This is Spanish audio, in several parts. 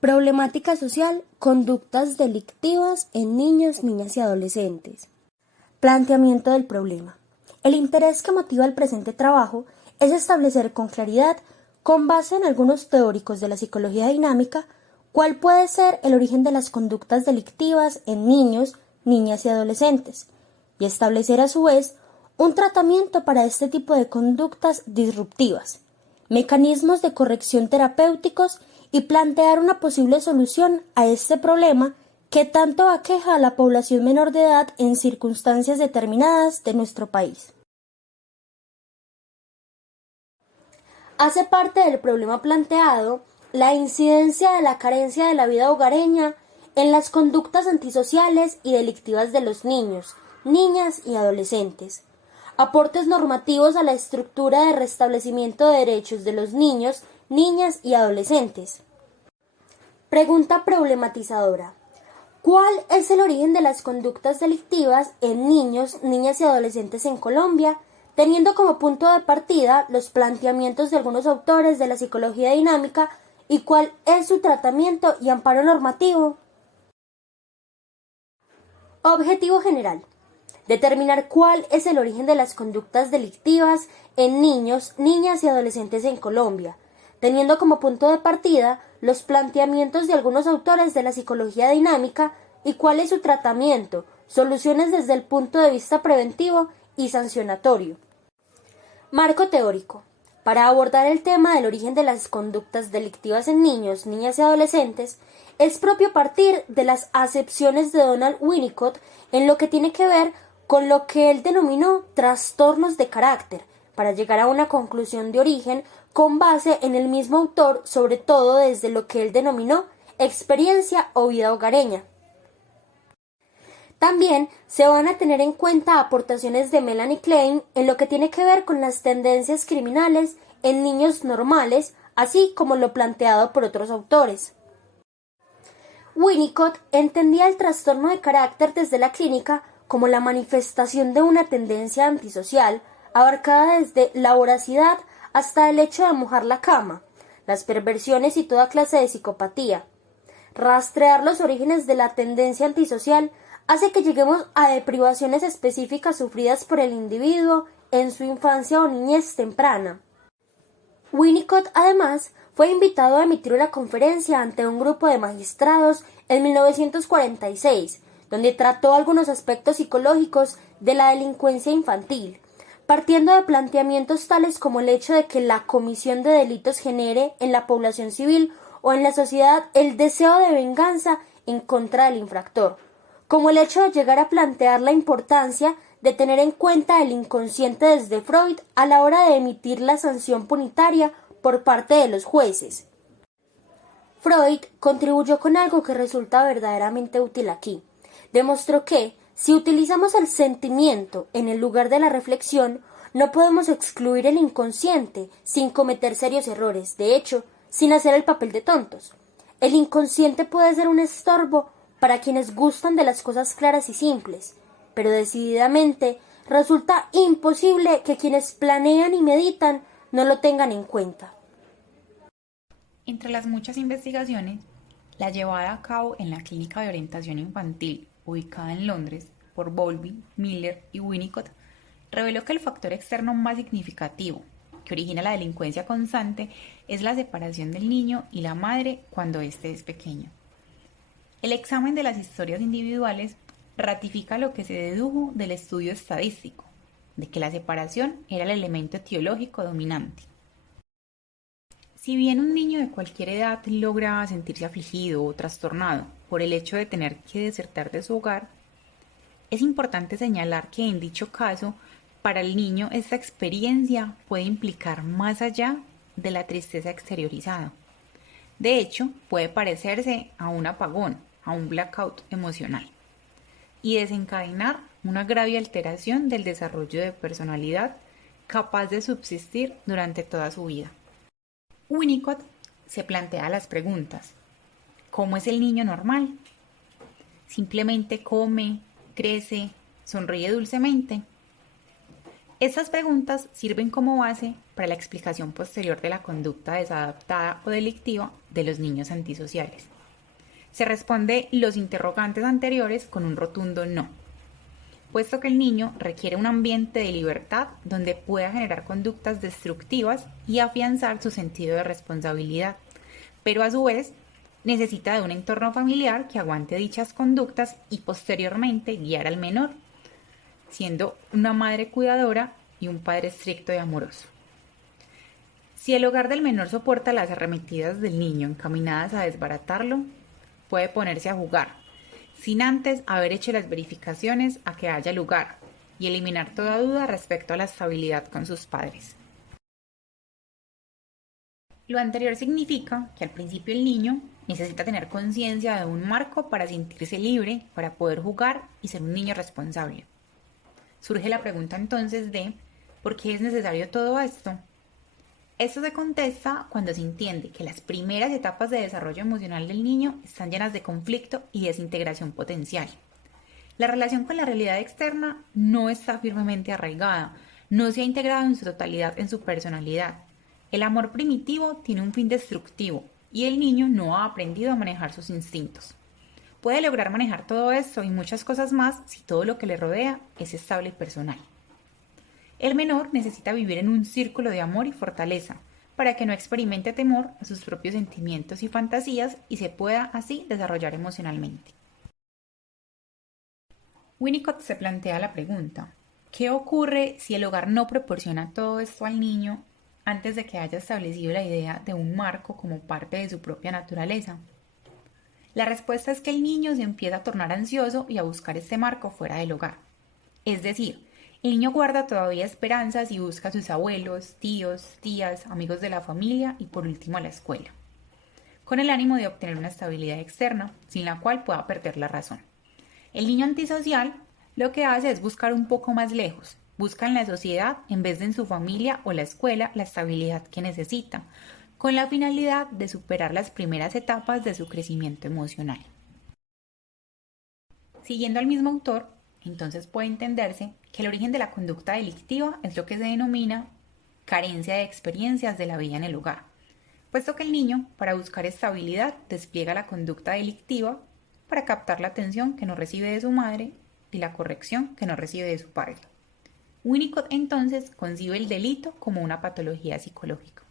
Problemática social, conductas delictivas en niños, niñas y adolescentes. Planteamiento del problema. El interés que motiva el presente trabajo es establecer con claridad, con base en algunos teóricos de la psicología dinámica, cuál puede ser el origen de las conductas delictivas en niños, niñas y adolescentes, y establecer a su vez un tratamiento para este tipo de conductas disruptivas, mecanismos de corrección terapéuticos y plantear una posible solución a este problema que tanto aqueja a la población menor de edad en circunstancias determinadas de nuestro país. Hace parte del problema planteado la incidencia de la carencia de la vida hogareña en las conductas antisociales y delictivas de los niños, niñas y adolescentes. Aportes normativos a la estructura de restablecimiento de derechos de los niños, niñas y adolescentes. Pregunta problematizadora. ¿Cuál es el origen de las conductas delictivas en niños, niñas y adolescentes en Colombia, teniendo como punto de partida los planteamientos de algunos autores de la psicología dinámica y cuál es su tratamiento y amparo normativo? Objetivo general. Determinar cuál es el origen de las conductas delictivas en niños, niñas y adolescentes en Colombia, teniendo como punto de partida los planteamientos de algunos autores de la psicología dinámica y cuál es su tratamiento, soluciones desde el punto de vista preventivo y sancionatorio. Marco teórico. Para abordar el tema del origen de las conductas delictivas en niños, niñas y adolescentes, es propio partir de las acepciones de Donald Winnicott en lo que tiene que ver con lo que él denominó trastornos de carácter, para llegar a una conclusión de origen con base en el mismo autor, sobre todo desde lo que él denominó experiencia o vida hogareña. También se van a tener en cuenta aportaciones de Melanie Klein en lo que tiene que ver con las tendencias criminales en niños normales, así como lo planteado por otros autores. Winnicott entendía el trastorno de carácter desde la clínica como la manifestación de una tendencia antisocial, abarcada desde la voracidad hasta el hecho de mojar la cama, las perversiones y toda clase de psicopatía. Rastrear los orígenes de la tendencia antisocial hace que lleguemos a deprivaciones específicas sufridas por el individuo en su infancia o niñez temprana. Winnicott, además, fue invitado a emitir una conferencia ante un grupo de magistrados en 1946, donde trató algunos aspectos psicológicos de la delincuencia infantil, partiendo de planteamientos tales como el hecho de que la comisión de delitos genere en la población civil o en la sociedad el deseo de venganza en contra del infractor, como el hecho de llegar a plantear la importancia de tener en cuenta el inconsciente desde Freud a la hora de emitir la sanción punitaria por parte de los jueces. Freud contribuyó con algo que resulta verdaderamente útil aquí. Demostró que, si utilizamos el sentimiento en el lugar de la reflexión, no podemos excluir el inconsciente sin cometer serios errores, de hecho, sin hacer el papel de tontos. El inconsciente puede ser un estorbo para quienes gustan de las cosas claras y simples, pero decididamente resulta imposible que quienes planean y meditan no lo tengan en cuenta. Entre las muchas investigaciones, la llevada a cabo en la Clínica de Orientación Infantil, ubicada en Londres, por Bowlby, Miller y Winnicott, reveló que el factor externo más significativo que origina la delincuencia constante es la separación del niño y la madre cuando éste es pequeño. El examen de las historias individuales ratifica lo que se dedujo del estudio estadístico, de que la separación era el elemento etiológico dominante. Si bien un niño de cualquier edad logra sentirse afligido o trastornado por el hecho de tener que desertar de su hogar, es importante señalar que en dicho caso, para el niño esta experiencia puede implicar más allá de la tristeza exteriorizada. De hecho, puede parecerse a un apagón, a un blackout emocional, y desencadenar una grave alteración del desarrollo de personalidad capaz de subsistir durante toda su vida. Winnicott se plantea las preguntas: ¿cómo es el niño normal? ¿Simplemente come, crece, sonríe dulcemente? Estas preguntas sirven como base para la explicación posterior de la conducta desadaptada o delictiva de los niños antisociales. Se responde los interrogantes anteriores con un rotundo no, puesto que el niño requiere un ambiente de libertad donde pueda generar conductas destructivas y afianzar su sentido de responsabilidad, pero a su vez necesita de un entorno familiar que aguante dichas conductas y posteriormente guiar al menor, siendo una madre cuidadora y un padre estricto y amoroso. Si el hogar del menor soporta las arremetidas del niño encaminadas a desbaratarlo, puede ponerse a jugar, sin antes haber hecho las verificaciones a que haya lugar y eliminar toda duda respecto a la estabilidad con sus padres. Lo anterior significa que al principio el niño necesita tener conciencia de un marco para sentirse libre, para poder jugar y ser un niño responsable. Surge la pregunta entonces de ¿por qué es necesario todo esto? Esto se contesta cuando se entiende que las primeras etapas de desarrollo emocional del niño están llenas de conflicto y desintegración potencial. La relación con la realidad externa no está firmemente arraigada, no se ha integrado en su totalidad en su personalidad. El amor primitivo tiene un fin destructivo y el niño no ha aprendido a manejar sus instintos. Puede lograr manejar todo esto y muchas cosas más si todo lo que le rodea es estable y personal. El menor necesita vivir en un círculo de amor y fortaleza para que no experimente temor a sus propios sentimientos y fantasías y se pueda así desarrollar emocionalmente. Winnicott se plantea la pregunta: ¿qué ocurre si el hogar no proporciona todo esto al niño antes de que haya establecido la idea de un marco como parte de su propia naturaleza? La respuesta es que el niño se empieza a tornar ansioso y a buscar este marco fuera del hogar. Es decir, el niño guarda todavía esperanzas y busca a sus abuelos, tíos, tías, amigos de la familia y por último a la escuela, con el ánimo de obtener una estabilidad externa, sin la cual pueda perder la razón. El niño antisocial lo que hace es buscar un poco más lejos, busca en la sociedad en vez de en su familia o la escuela la estabilidad que necesita, con la finalidad de superar las primeras etapas de su crecimiento emocional. Siguiendo al mismo autor, entonces puede entenderse que el origen de la conducta delictiva es lo que se denomina carencia de experiencias de la vida en el hogar, puesto que el niño, para buscar estabilidad, despliega la conducta delictiva para captar la atención que no recibe de su madre y la corrección que no recibe de su padre. Winnicott entonces concibe el delito como una patología psicológica.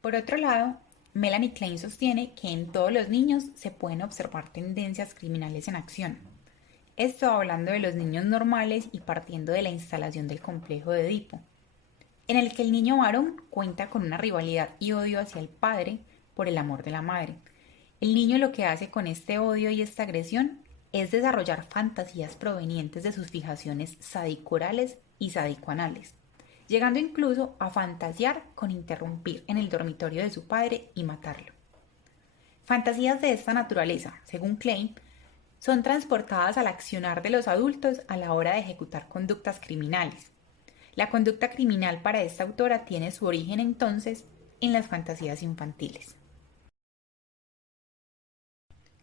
Por otro lado, Melanie Klein sostiene que en todos los niños se pueden observar tendencias criminales en acción. Esto hablando de los niños normales y partiendo de la instalación del complejo de Edipo, en el que el niño varón cuenta con una rivalidad y odio hacia el padre por el amor de la madre. El niño lo que hace con este odio y esta agresión es desarrollar fantasías provenientes de sus fijaciones sadicorales y sadicoanales, llegando incluso a fantasear con interrumpir en el dormitorio de su padre y matarlo. Fantasías de esta naturaleza, según Klein, son transportadas al accionar de los adultos a la hora de ejecutar conductas criminales. La conducta criminal para esta autora tiene su origen entonces en las fantasías infantiles.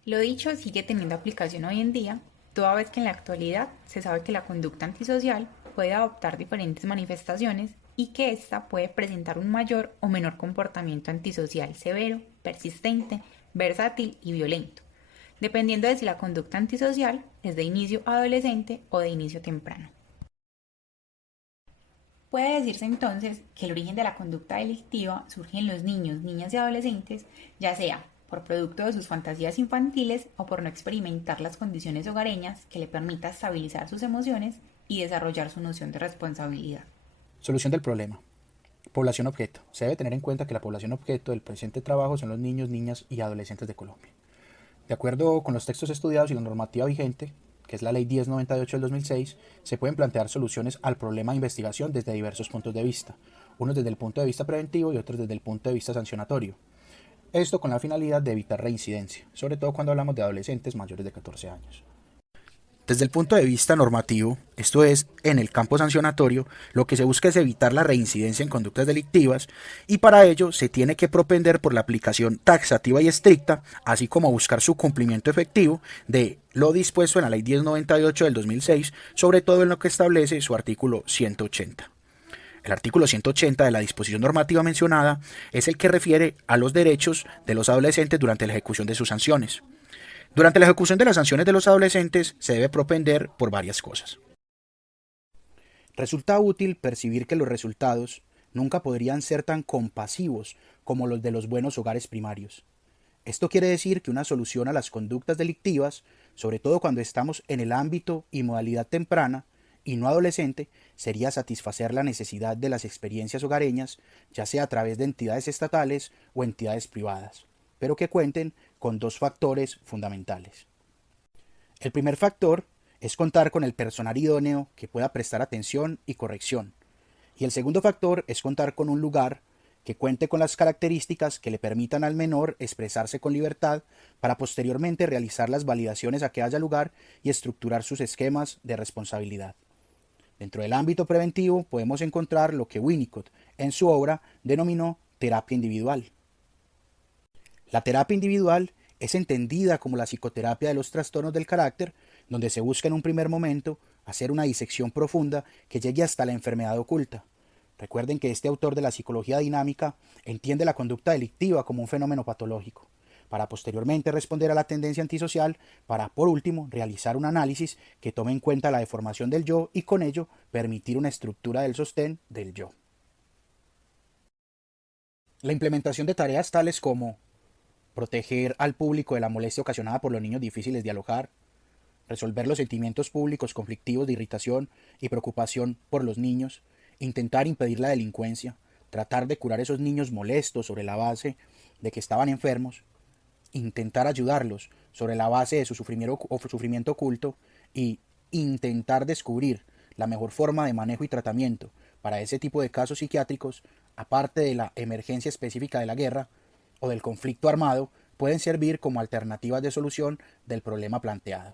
Lo dicho sigue teniendo aplicación hoy en día, toda vez que en la actualidad se sabe que la conducta antisocial puede adoptar diferentes manifestaciones y que ésta puede presentar un mayor o menor comportamiento antisocial severo, persistente, versátil y violento, dependiendo de si la conducta antisocial es de inicio adolescente o de inicio temprano. Puede decirse entonces que el origen de la conducta delictiva surge en los niños, niñas y adolescentes, ya sea por producto de sus fantasías infantiles o por no experimentar las condiciones hogareñas que le permita estabilizar sus emociones y desarrollar su noción de responsabilidad. Solución del problema. Población objeto. Se debe tener en cuenta que la población objeto del presente trabajo son los niños, niñas y adolescentes de Colombia. De acuerdo con los textos estudiados y la normativa vigente, que es la Ley 1098 del 2006, se pueden plantear soluciones al problema de investigación desde diversos puntos de vista, unos desde el punto de vista preventivo y otros desde el punto de vista sancionatorio. Esto con la finalidad de evitar reincidencia, sobre todo cuando hablamos de adolescentes mayores de 14 años. Desde el punto de vista normativo, esto es, en el campo sancionatorio, lo que se busca es evitar la reincidencia en conductas delictivas y para ello se tiene que propender por la aplicación taxativa y estricta, así como buscar su cumplimiento efectivo de lo dispuesto en la Ley 1098 del 2006, sobre todo en lo que establece su artículo 180. El artículo 180 de la disposición normativa mencionada es el que refiere a los derechos de los adolescentes durante la ejecución de sus sanciones. Durante la ejecución de las sanciones de los adolescentes se debe propender por varias cosas. Resulta útil percibir que los resultados nunca podrían ser tan compasivos como los de los buenos hogares primarios. Esto quiere decir que una solución a las conductas delictivas, sobre todo cuando estamos en el ámbito y modalidad temprana y no adolescente, sería satisfacer la necesidad de las experiencias hogareñas, ya sea a través de entidades estatales o entidades privadas, pero que cuenten con dos factores fundamentales. El primer factor es contar con el personal idóneo que pueda prestar atención y corrección, y el segundo factor es contar con un lugar que cuente con las características que le permitan al menor expresarse con libertad para posteriormente realizar las validaciones a que haya lugar y estructurar sus esquemas de responsabilidad. Dentro del ámbito preventivo podemos encontrar lo que Winnicott en su obra denominó terapia individual. La terapia individual es entendida como la psicoterapia de los trastornos del carácter, donde se busca en un primer momento hacer una disección profunda que llegue hasta la enfermedad oculta. Recuerden que este autor de la psicología dinámica entiende la conducta delictiva como un fenómeno patológico, para posteriormente responder a la tendencia antisocial, para por último realizar un análisis que tome en cuenta la deformación del yo y con ello permitir una estructura del sostén del yo. La implementación de tareas tales como proteger al público de la molestia ocasionada por los niños difíciles de alojar, resolver los sentimientos públicos conflictivos de irritación y preocupación por los niños, intentar impedir la delincuencia, tratar de curar a esos niños molestos sobre la base de que estaban enfermos, intentar ayudarlos sobre la base de su sufrimiento oculto y intentar descubrir la mejor forma de manejo y tratamiento para ese tipo de casos psiquiátricos, aparte de la emergencia específica de la guerra o del conflicto armado, pueden servir como alternativas de solución del problema planteado.